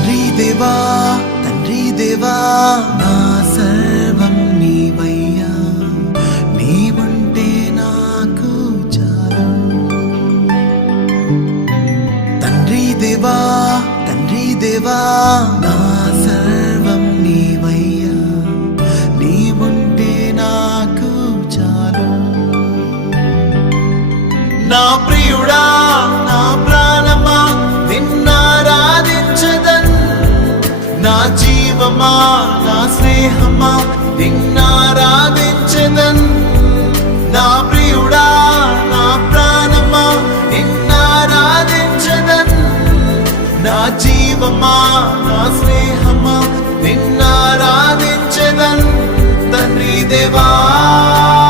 తండ్రి దేవా నా సర్వం నీవయ్యా, నీవుంటే నాకు చాలు. తండ్రి దేవా నా సర్వం నీవయ్యా, నీవుంటే నాకు చాలు. నా ప్రియుడా నా ప్రాణమా నిన్నారాధించదన్, నా జీవమా నా స్నేహమా నిన్నారాధించదన్. నా ప్రియుడా నా ప్రాణమా నిన్నారాధించదన్, నా జీవమా నా స్నేహమా నిన్నారాధించదన్. తండ్రి దేవా